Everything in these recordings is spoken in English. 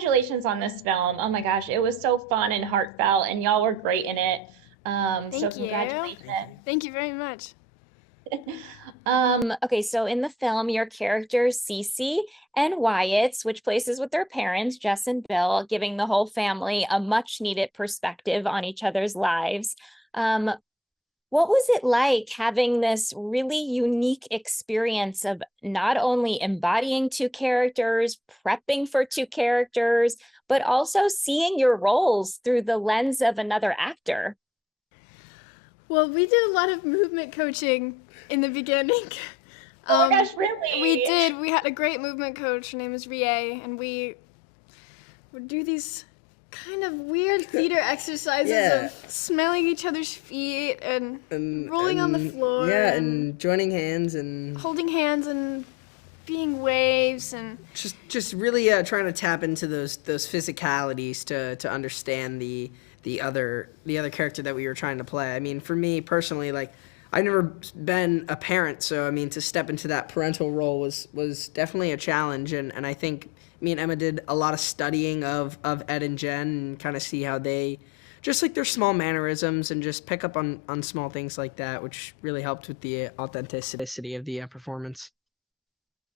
congratulations on this film. Oh my gosh, it was so fun and heartfelt, and y'all were great in it. So Thank you. Thank you. congratulations. Thank you very much. Okay, so in the film, your characters, Cece and Wyatt, switch places with their parents, Jess and Bill, giving the whole family a much needed perspective on each other's lives. Um, what was it like having this really unique experience of not only embodying two characters, prepping for two characters, but also seeing your roles through the lens of another actor? Well, we did a lot of movement coaching in the beginning. Oh my gosh, We really? did. We had a great movement coach. Her name is Rie, and we would do these kind of weird theater exercises Yeah. of smelling each other's feet and And rolling on the floor Yeah, and and joining hands and holding hands and being waves and just really trying to tap into those physicalities to understand the other character that we were trying to play. I mean, for me personally, like I've never been a parent, so I mean to step into that parental role was definitely a challenge, and I think me and Emma did a lot of studying of Ed and Jen and kind of see how they just like their small mannerisms and just pick up on small things like that, which really helped with the authenticity of the performance.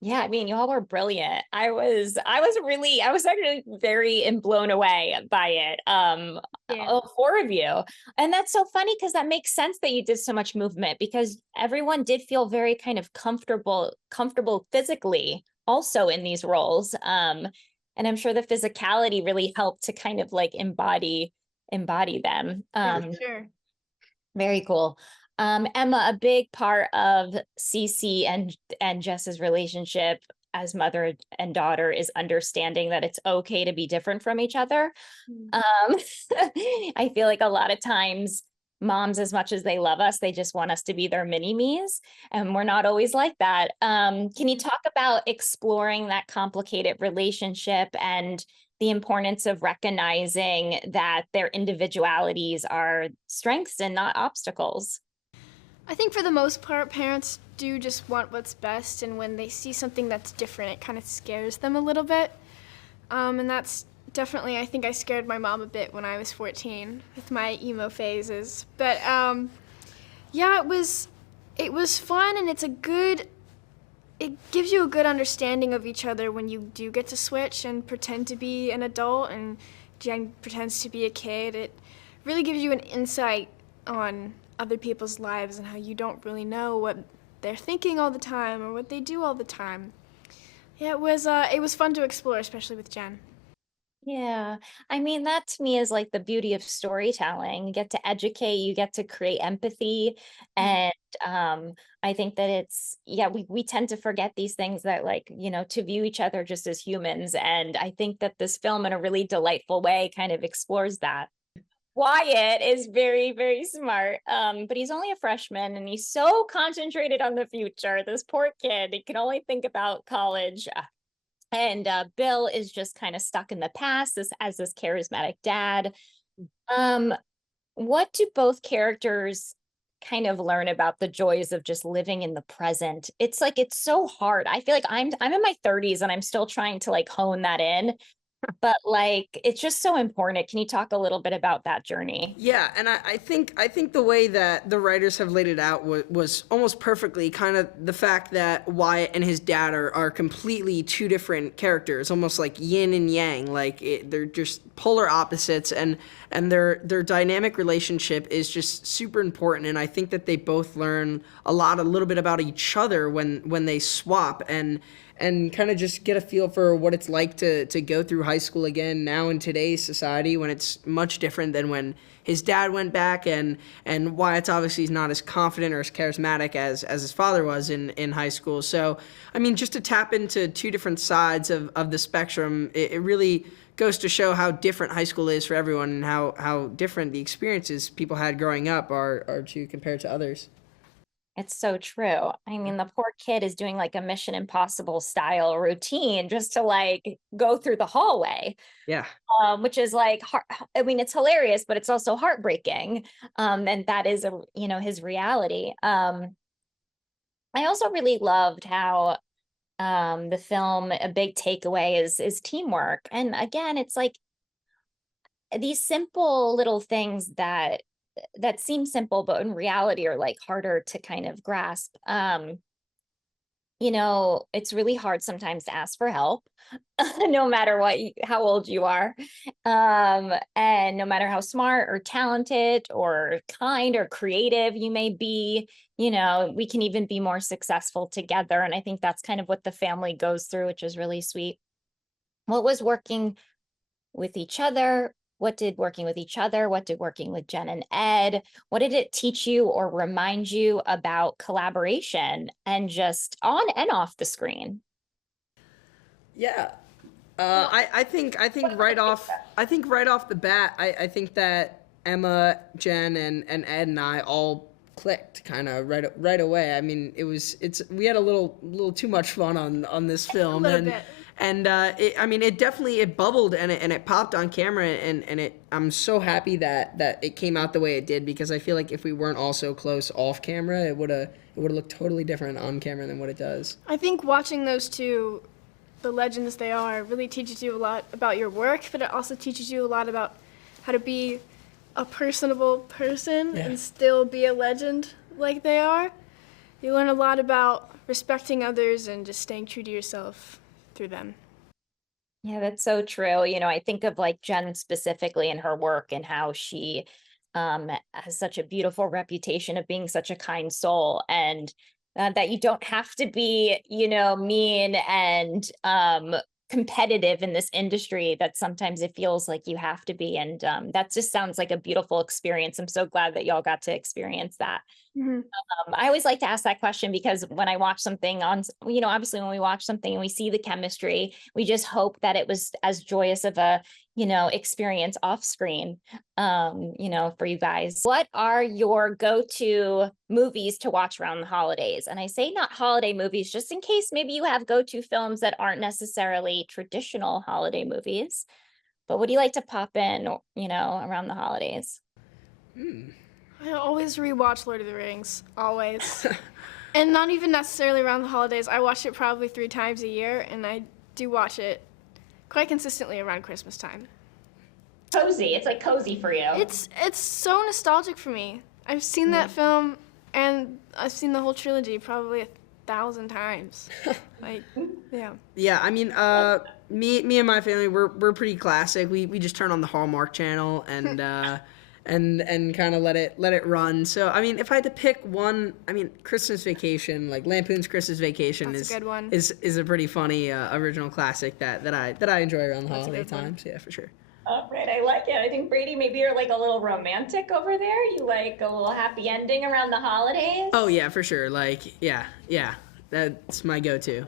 Yeah, I mean, y'all were brilliant. I was actually very blown away by it. yeah. All four of you. And that's so funny because that makes sense that you did so much movement because everyone did feel very kind of comfortable physically also in these roles. And I'm sure the physicality really helped to kind of like embody them. For sure. Very cool. Emma, a big part of Cece and Jess's relationship as mother and daughter is understanding that it's okay to be different from each other. Um, I feel like a lot of times moms, as much as they love us, they just want us to be their mini me's, and we're not always like that. Can you talk about exploring that complicated relationship and the importance of recognizing that their individualities are strengths and not obstacles? I think for the most part, parents do just want what's best, and when they see something that's different, it kind of scares them a little bit. And that's definitely, I think I scared my mom a bit when I was 14 with my emo phases. But yeah, it was fun, and it gives you a good understanding of each other when you do get to switch and pretend to be an adult, and Jen pretends to be a kid. It really gives you an insight on other people's lives and how you don't really know what they're thinking all the time or what they do all the time. Yeah, it was fun to explore, especially with Jen. Yeah. I mean, that to me is like the beauty of storytelling. You get to educate, you get to create empathy. And I think that yeah, we tend to forget these things that like, to view each other just as humans. And I think that this film in a really delightful way kind of explores that. Wyatt is very, very smart, but he's only a freshman and he's so concentrated on the future. This poor kid, he can only think about college. And Bill is just kind of stuck in the past as this charismatic dad. Um, what do both characters kind of learn about the joys of just living in the present? It's like it's so hard. I feel like I'm in my 30s and I'm still trying to like hone that in, but like it's just so important. Can you talk a little bit about that journey? Yeah, and I think the way that the writers have laid it out was almost perfectly kind of the fact that Wyatt and his dad are completely two different characters, almost like yin and yang. They're just polar opposites, and their dynamic relationship is just super important. And I think that they both learn a little bit about each other when they swap and kind of just get a feel for what it's like to go through high school again now in today's society when it's much different than when his dad went back, and Wyatt's obviously not as confident or as charismatic as his father was in high school. So I mean, just to tap into two different sides of the spectrum, it really goes to show how different high school is for everyone and how different the experiences people had growing up are to compared to others. It's so true. I mean, the poor kid is doing like a Mission Impossible style routine just to like go through the hallway, Yeah. which is like, I mean, it's hilarious, but it's also heartbreaking. And that is his reality. I also really loved how the film, a big takeaway is teamwork. And again, it's like these simple little things that seem simple, but in reality are like harder to kind of grasp. It's really hard sometimes to ask for help, no matter how old you are. And no matter how smart or talented or kind or creative you may be, we can even be more successful together. And I think that's kind of what the family goes through, which is really sweet. What was working with each other? What did working with each other? What did working with Jen and Ed? What did it teach you or remind you about collaboration and just on and off the screen? Yeah. I think right off the bat, I think that Emma, Jen, and Ed and I all clicked kind of right away. I mean, we had a little too much fun on this film, A little bit. it bubbled and it popped on camera, and I'm so happy that it came out the way it did, because I feel like if we weren't all so close off camera, it would have looked totally different on camera than what it does. I think watching those two, the legends they are, really teaches you a lot about your work, but it also teaches you a lot about how to be a personable person and still be a legend like they are. You learn a lot about respecting others and just staying true to yourself through them. Yeah, that's so true. I think of like Jen specifically in her work and how she has such a beautiful reputation of being such a kind soul, and that you don't have to be, mean and competitive in this industry, that sometimes it feels like you have to be. And that just sounds like a beautiful experience. I'm so glad that y'all got to experience that. Mm-hmm. I always like to ask that question because when I watch something obviously when we watch something and we see the chemistry, we just hope that it was as joyous of a, experience off screen, for you guys. What are your go-to movies to watch around the holidays? And I say not holiday movies, just in case maybe you have go-to films that aren't necessarily traditional holiday movies. But what do you like to pop in, around the holidays? I always rewatch Lord of the Rings, always. And not even necessarily around the holidays. I watch it probably 3 times a year, and I do watch it quite consistently around Christmas time. Cozy. It's like cozy for you. It's so nostalgic for me. I've seen that film, and I've seen the whole trilogy probably 1,000 times. Yeah. Yeah, I mean, me and my family, we're pretty classic. We just turn on the Hallmark Channel and and kind of let it run. So I mean, if I had to pick one, I mean, Christmas Vacation, like Lampoon's Christmas Vacation, That's a good one. is a pretty funny original classic that I enjoy around the That's a holiday good one. times. Yeah, for sure. Oh, right. I like it. I think Brady, maybe you're like a little romantic over there. You like a little happy ending around the holidays. Oh yeah, for sure. Like yeah, that's my go-to.